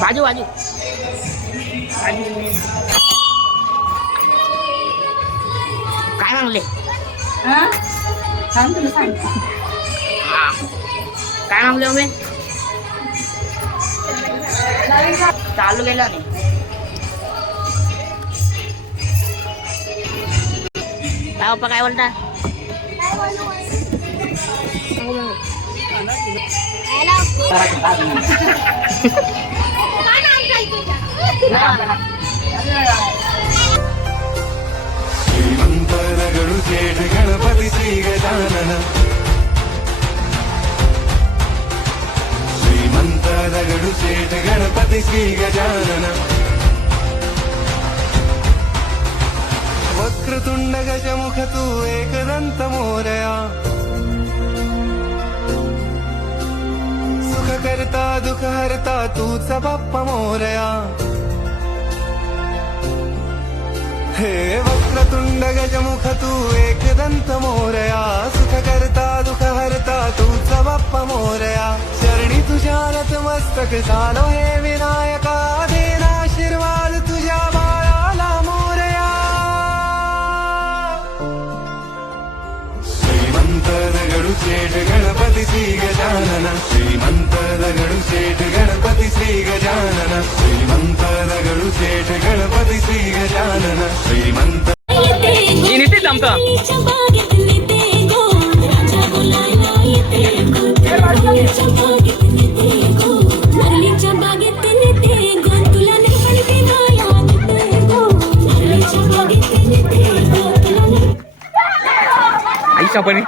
बाजू बाजू काय मागले? सांग तुला सांग काय मागले उमे? चालू गेला नाही. काय पप्पा काय बोलता? श्रीमंत दगडूशेठ गणपती श्री गजानन, श्रीमंत दगडूशेठ गणपती श्री गजानन, वक्रतुंड गजमुख तू एकदंत मोरया, सुख करता दुःख हरता तूच बाप्पा मोरया. हे वक्रतुंड गजमुख तू एकदंत मोरया, सुख करता दुःख हरता तूच बाप्पा मोरया. चरणी तुझ्या नतमस्तक झालो हे विनायका, देना आशीर्वाद तुझ्या बाळाला मोरया. श्रीमंत दगडूशेठ गणपती श्री गजानन, श्रीमंत दगडूशेठ गणपती श्री गजानन, श्रीमंत दगडूशेठ गणपती श्री गजानन, श्रीमंत. इथे जमतं. आईच्या पण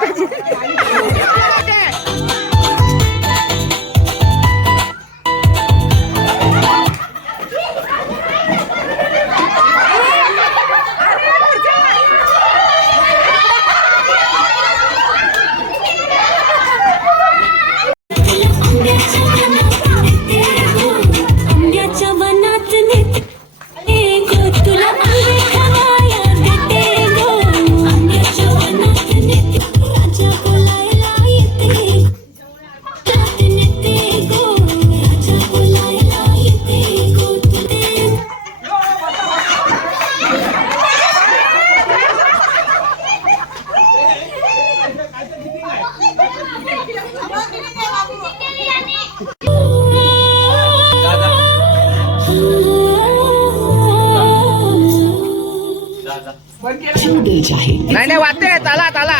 नाही नाही वाचते चला चला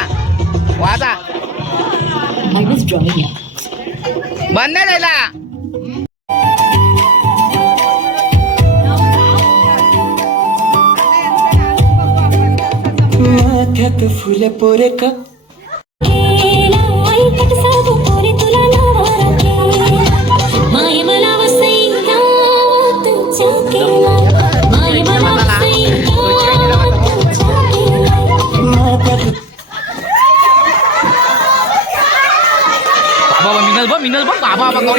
वाचा बंद नाही जायला. माथ्यात फुले पोरे का मिनल बघ बाबा बाबा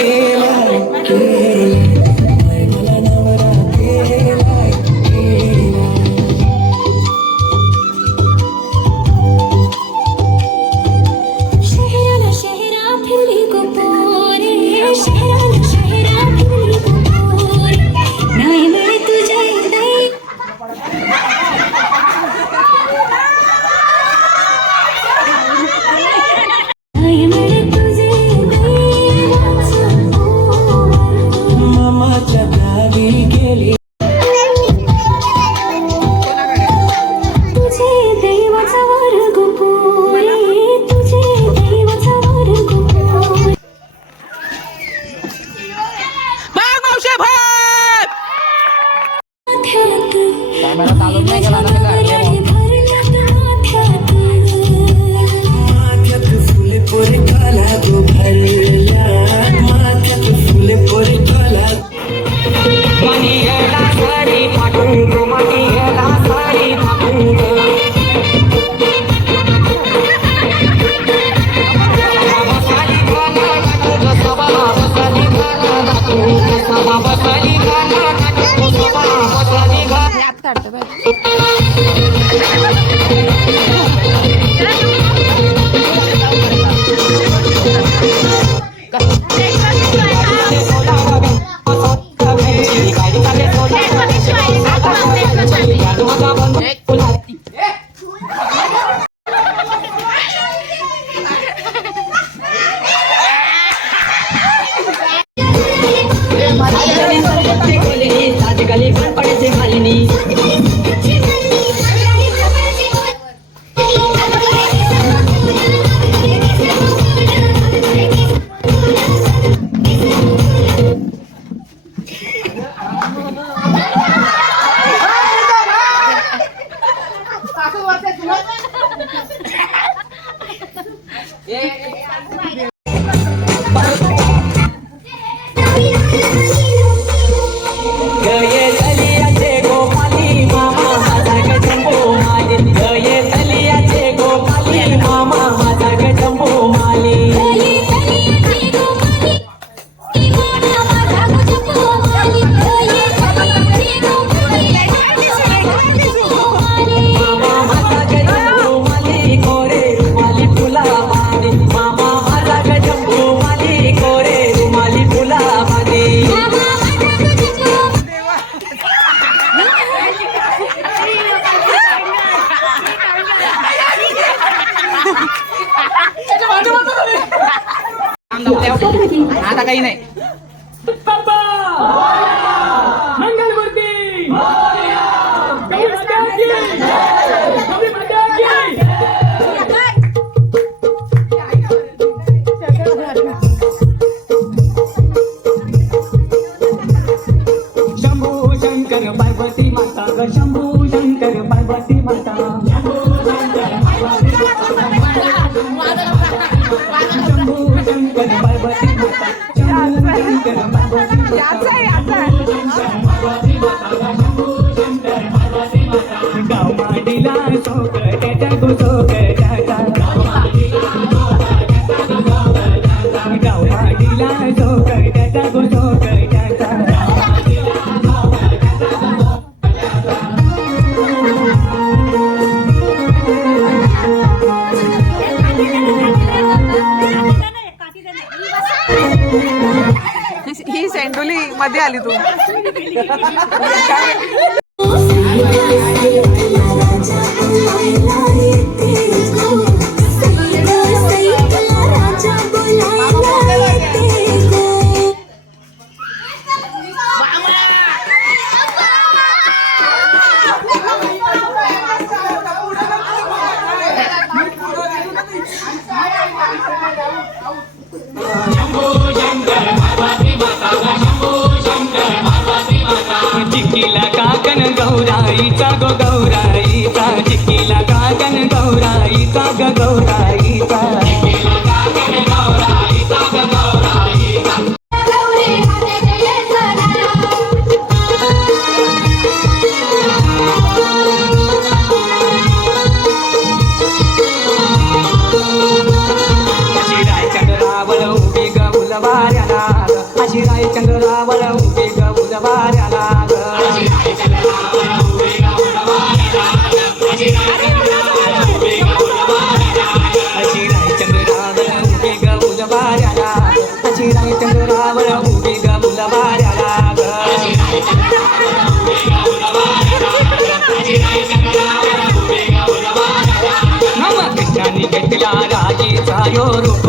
काही नाही. मंगलमूर्ती गौरी माता की गौरी माता की शंभू शंकर पार्वती माता ग शंभू शंकर पार्वती माता शंभू शंकर पार्वती माता शंभू शंकर पार्वती माता गाव माडीला सोकट्याचा गो सोकट्याचा गाव माडीला सोकट्याचा गो सोकट्याचा ही सेंडोली मध्ये आली तू. चिक्कीला काकन गौराईचा गो गौराईचा चिक्कीला काकन गौराईचा ग गौराईचा शिराय चंद्रावळ उभी गौल वाऱ्याला शिराय चंद्रावळ उभी गौल वाऱ्याला शिराय चंद्रावळ उभी गौल वाऱ्याला शिराय चंद्रावळ उभी गौल वाऱ्याला नम कृष्णाने घेतला राजेचा यो रूप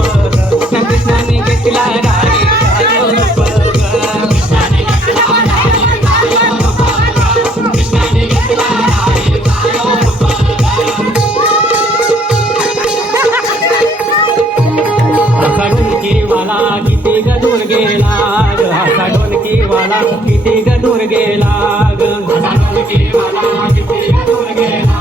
न कृष्णाने घेतला राजेचा यो रूप असा ढोलकीवाला किती ग दूर गेला ग असा ढोलकीवाला किती ग दूर गेला ग असा ढोलकीवाला किती ग दूर गेला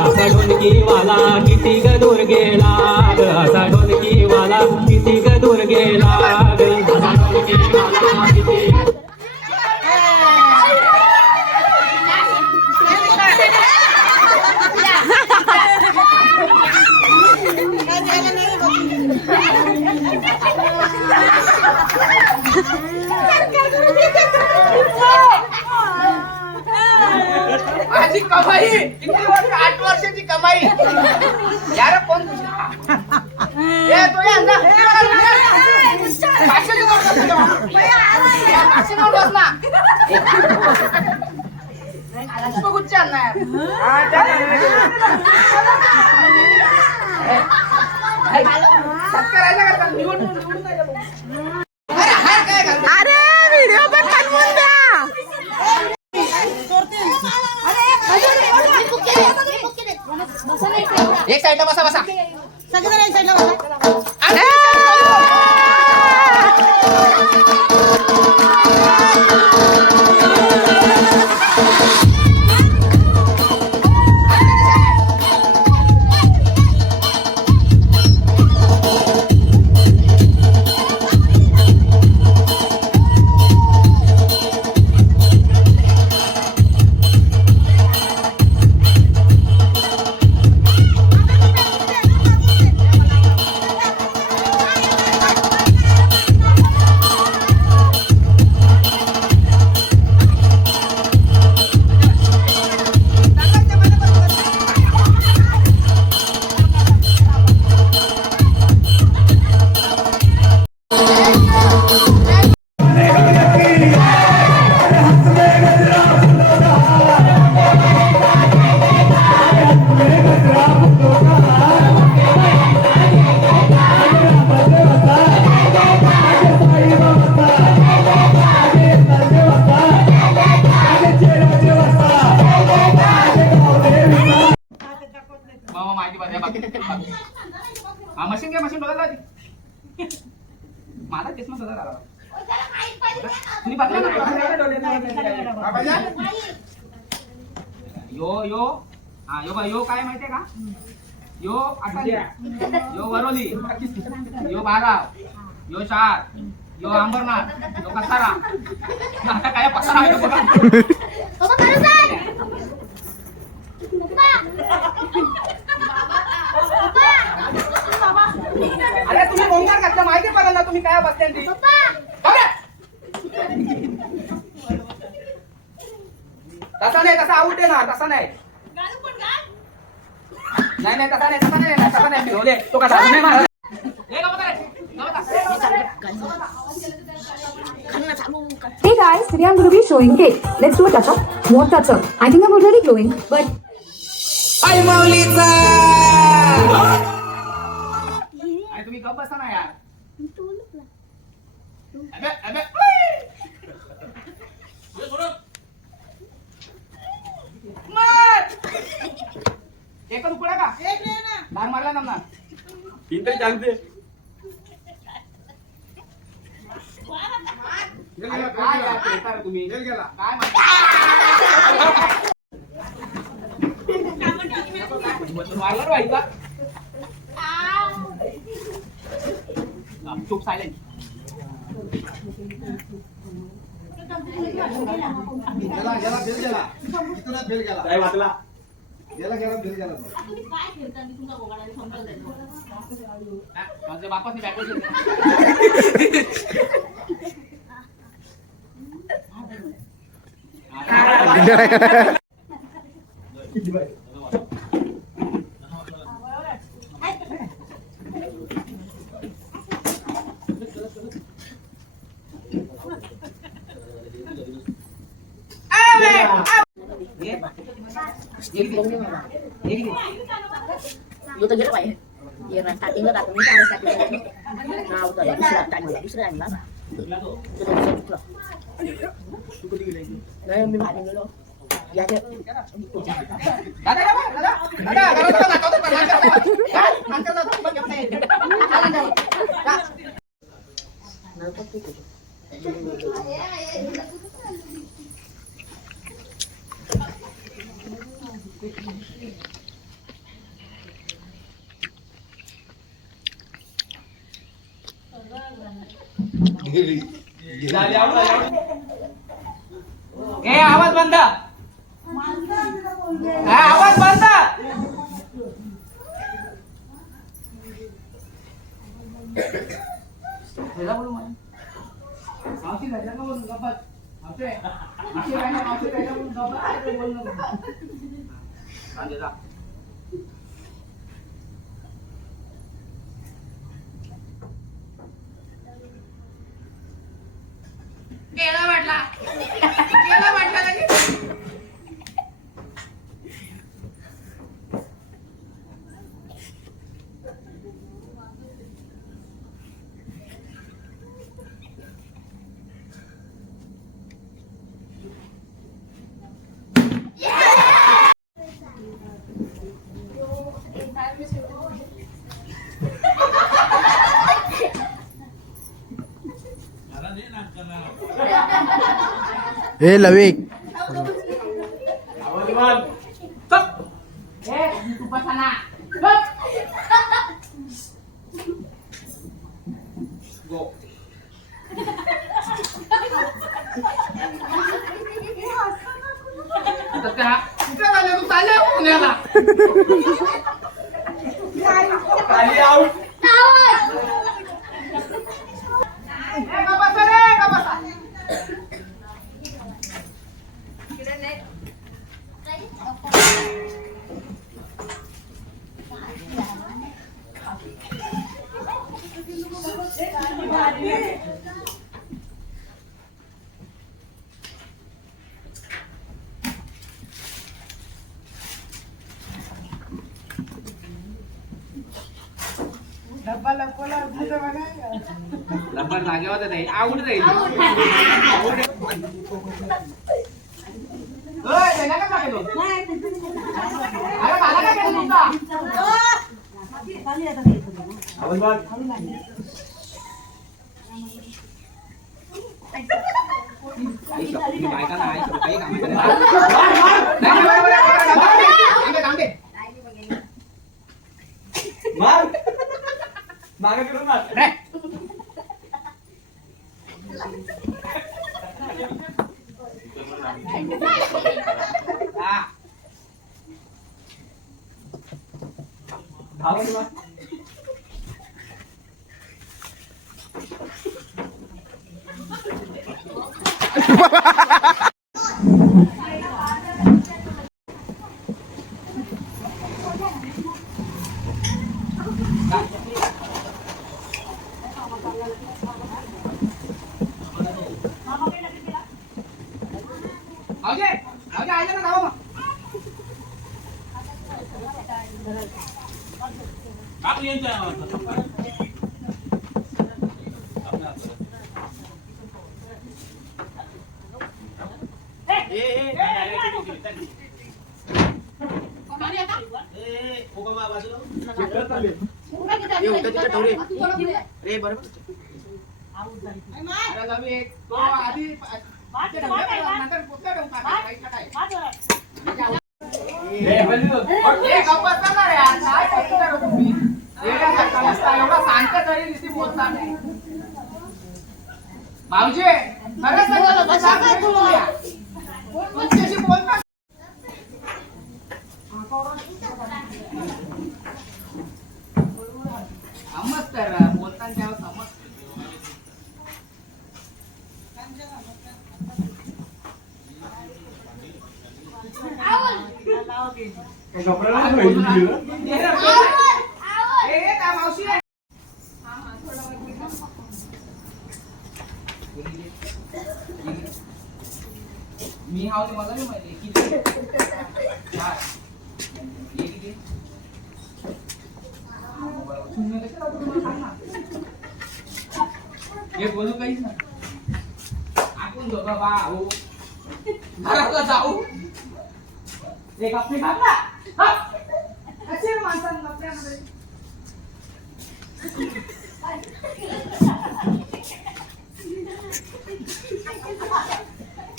असा ढोलकीवाला किती ग दूर गेला ग असा ढोलकीवाला किती ग दूर गेला ग असा ढोलकीवाला किती माझी कमाई किती वर्ष 8 वर्षाची कमाई यार कोण ए तो या ना पाचशे नोट बस ना गुच्छ आणणार अरे व्हिडिओ पण बनवून द्या. एक साईडला बसा बसा ते मशीन बघायला आधी. मला चष्मा सगळा लागला. तुम्ही बघा ना. यो हा यो काय माहितीये का? यो आटाली, यो वरोली, यो बाराव, यो शार, यो अंबरनाथ, यो कसारा. आता काय पसारा आहे बघा. अरे तुम्ही गोंगार घातला माहिती पडेल ना तुम्ही काय बसते ती. तसा नाही, तसा आउट आहे ना, तसा नाही. नाही तसा नाही फिरवले तो कसा नाही मारला. Hey guys, today I'm going to be showing cake. Let's do a touch up. What touch up? I think I'm already glowing, but अरे तुम्ही गप्प बसा ना यार. अबे मार एक रुपया का एक नाही ना दार मारला ना तीन तरी जानते. काय यार करता रे तुम्ही जेल गेला काय वायरवर व्हायचा. चुप सायलेंट. गेला बिल गेला इथूनच बिल गेला काय वाटला गेला बिल गेला. माझे बापाची battery Lu tuh gitu Pak ya? Iya kan, starting lo datang itu harus starting lagi. Nah, udah ya, bisa yang mana? Itu bisa gitu loh. Nah, yang memang ada dulu. Ya aja. आवाज बंद. आवाज बंद. केला वाटला ए लविक लंबर जागेवर नाही आवड जाईल. अरे मला काय केलं तुमचा आई शपथ, मी बायकांना आई शपथ काही कामं करायला नाही, नाही, बरोबर आहे, बरोबर आहे. थांबे. मागे फिरून मार. रे. हा. आवाज मार. भाऊजी, भाऊजी, आले ना जाऊ मग. काकू यांच्या रे बरोबर अरे जाऊ एक तो आधी नंतर कुठला ठेवून टाका, काय ए गप्पा चालणार यार, काय करताय रे तुम्ही? येड्यासारखा नुसता एवढा सांगता तरी नुसती बोलता नाही. भाऊजी खरं सांगा, सांगा तुम्ही तुमच्याशी बोलता समजतं रे, बोलताना त्यावर समजतं. मी हाव मला नाही माहिती किती चार हे किती शून्य कशाला होतं मला सांग ना. हे बोलू काहीच ना आपण दोघं बा हो घराला जाऊ एक आपली घातला असे माणसांना आपल्यामध्ये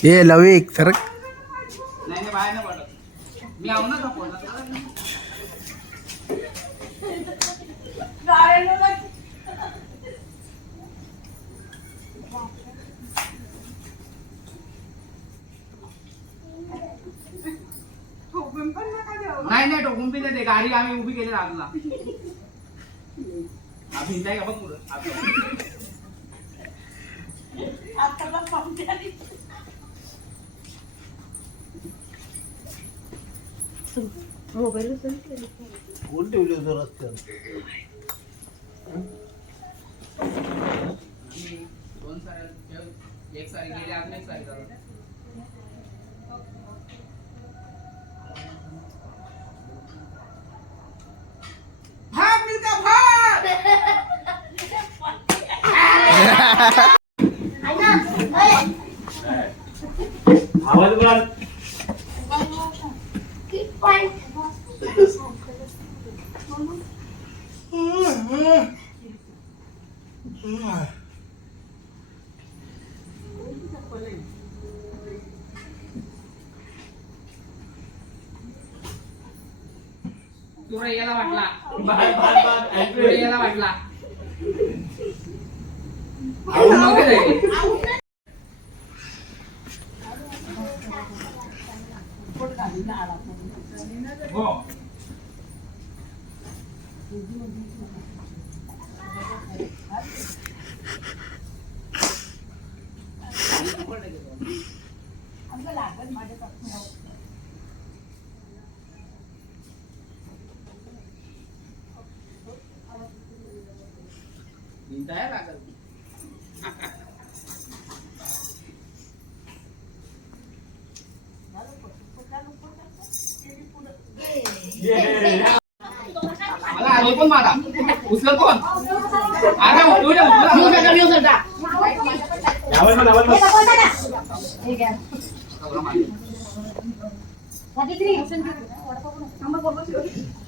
ये लविक सर नाही नाही बाहेर नाही पडत मी आव ना फोन नाही नाही टोकून बी नाही गाडी आम्ही उभी केली लागला आम्ही नाही का बघ पुढं कोण ठेवली होतं रस्त्यावर दोन सारे एक सारी गेली अजून एक सारी झालं भाग मिलता भाग आवाज बोल. तुला याला वाटला बाय बाय बाय. तुला याला वाटला नको रे. हो लागल मला आलो पण माझा उचल कोण अरे उचलू दे उचल आवाज बोल, आवाज बोल.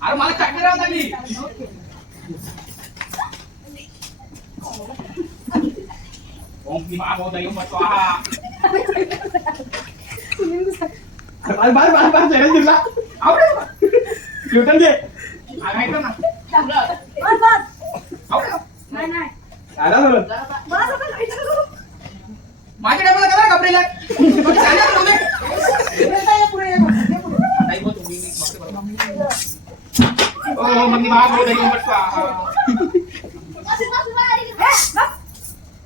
अरे मला चक्कर आली ओम की मां होता है स्वाहा bye bye bye bye challenge दिला आवडे न्यूटन दे ऐकलं ना आवडे आला बरं माझ्या डब्याला करा कपडेला ओ मग मां होता है स्वाहा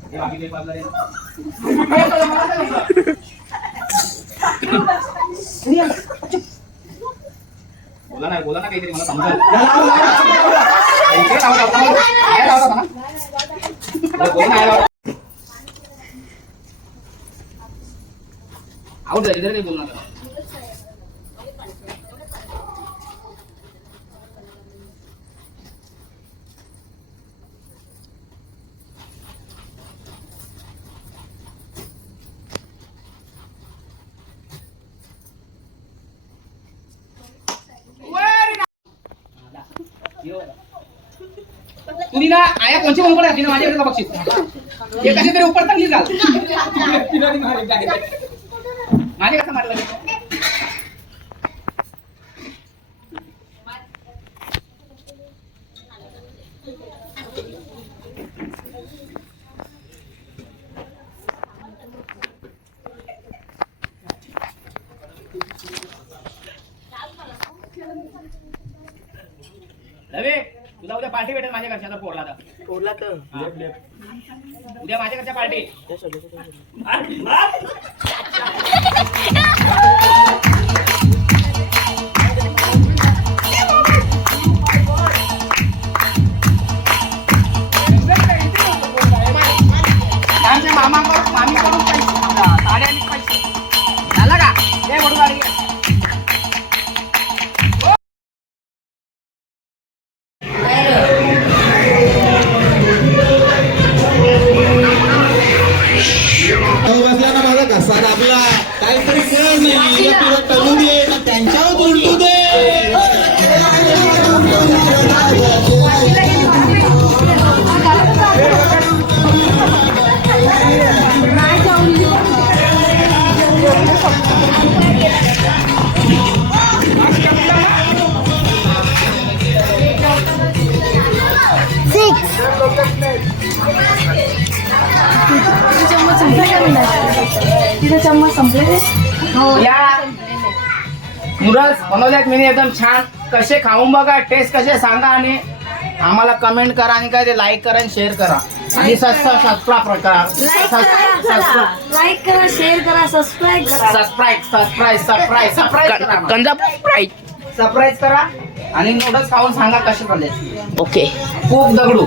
हे बाकी काही पाजला रे बोला ना काहीतरी मला समजेल आउट झाली तरी बोल ना तुझी ना आया कोणची कोण पडे ना माझ्याकडे बक्षीस हे कसे तरी उपर चांगली घाल माझे कसं मारलं रवी तुला उद्या पार्टी भेटेल माझ्या घरच्यांना पोरला तर उद्या माझ्या घरच्या पार्टी आमच्या मामीकडून पैसे साड्या आणि पैसे झालं का हे म्हणून गाडी बसला ना माझा घसा दाबला काहीतरी कर नाही टलू दे ना त्यांच्यावर उलटू दे चम्मच संपले या नूडल्स बनवल्यात मी एकदम छान कसे खाऊन बघा टेस्ट कसे सांगा आणि आम्हाला कमेंट करा आणि काय ते लाईक करा आणि शेअर करा आणि सबस्क्राईब करा लाईक करा शेअर करा सबस्क्राईब करा सरप्राईज करा आणि नूडल्स खाऊन सांगा कसे झाले ओके खूप दगडू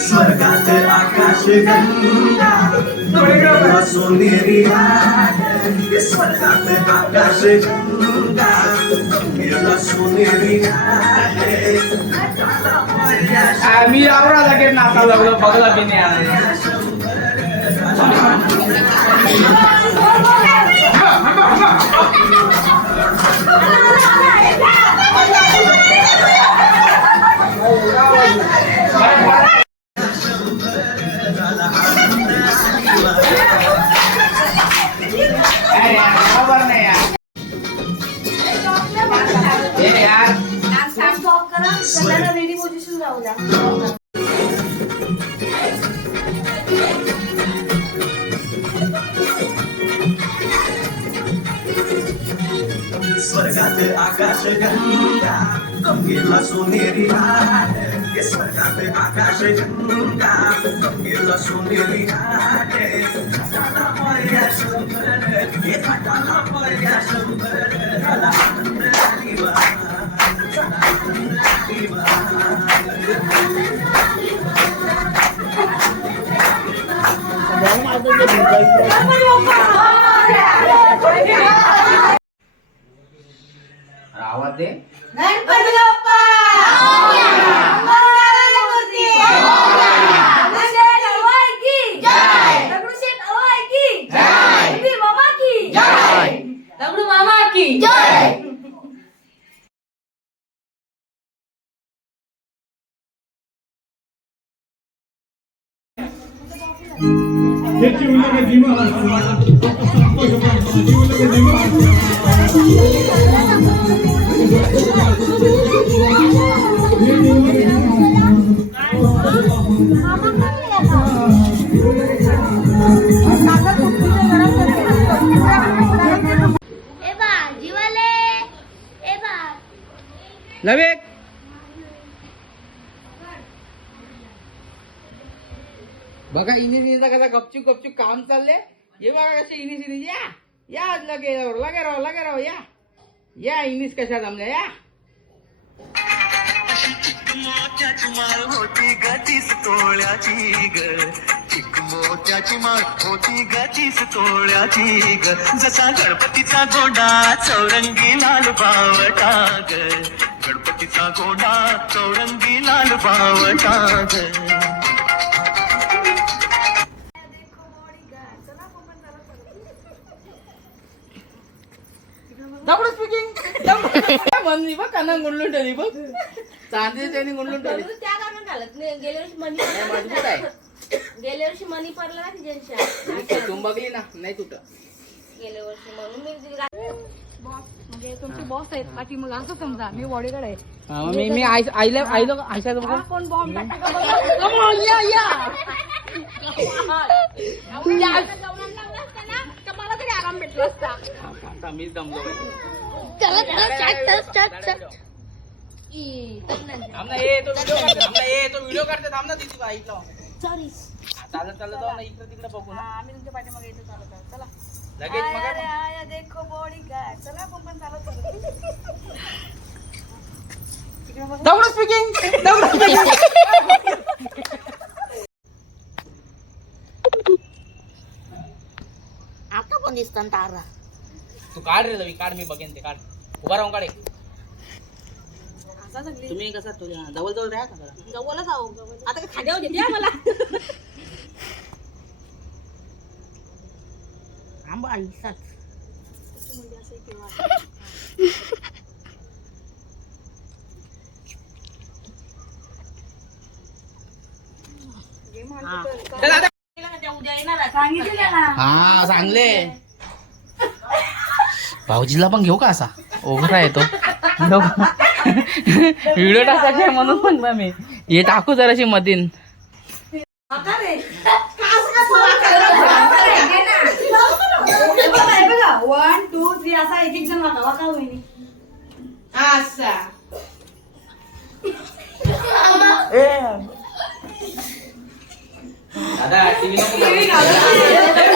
स्वर्गात आकाश गंगा सोनेरी स्वर्गात आकाश गंगा सोनेरी मी आवडा लगेच नाता लागलो बघला बी नाही बरोबर नाही यार रेडी पोझिशन जाऊ द्या स्वर्गात आकाश गंगा गंगेला सोनेरी स्वर्गात आकाश गंगा गंगेला सोनेरी घाटाला पर्या शंकर हे घाटाला पर्या शंकर आवाज दे. गणपती बाप्पा मंगळागौर मूर्ती दगडूशेठ हलवाई की जय. दगडूशेठ हलवाई की जय. दगडू मामा की जय. दगडू मामा की जय. नवे बघा इनिस कसा गपचूप गपचूप काम चालले. हे बघा कसे इनिस या लगे राव या इनिस कशा जमल्या या. मोत्याची माळ होती गतीस तोळ्याची ग. मोत्याची माळ होती गतीस तोळ्याची ग. जसा गणपतीचा गोंडा चौरंगी लाल बावटा ग. गणपतीचा गोंडा चौरंगी लाल बावटा ग. दगडू स्पीकिंग म्हणली बघ काना गुंडलून ठेवली बघ. चांदी त्यांनी गुंडलून ठेवली. त्या कारण घालत नाही. गेल्या वर्षी मनी मजबूत आहे. गेल्या वर्षी मनी पडला ना तिच्या तुम बघली ना नाही तुट. गेल्या वर्षी म्हणून मी तिला म्हणजे तुमचे बॉस आहेत पाठी मग असं समजा मी बॉडीगार्ड आहे. मी आईला आयशाचं बघा कोण बॉम्ब मला तरी आराम भेटला असता. मीच दमलो. तो व्हिडिओ काढते थांब ना तिची बाई चालत जाऊ ना इकडे तिकडे बघू ना. आम्ही तुमच्या पाठीमागे येतो चालत चला. लगेच मग आया देखो बॉडीगार्ड चला आपण पण चालत दगडू स्पीकिंग आता पण दिसतं तारा. तू काढ रे रवी काढ. मी बघेन ते काढ. उभा राहून काढ. तुम्ही कसा जवळ जवळ राहा का. जवळच आहो. आता खाद्यावर घेते मला. आंबा आईसाच हा चांगले. भाऊजीला पण घेऊ का असा ओघरा येतो. व्हिडिओ टाकायचे म्हणून म्हणलं मी. हे टाकू जराशी मधीन. वन टू थ्री असा एक एक जण वाका वाका होईनी असा दादा टीव्ही नको.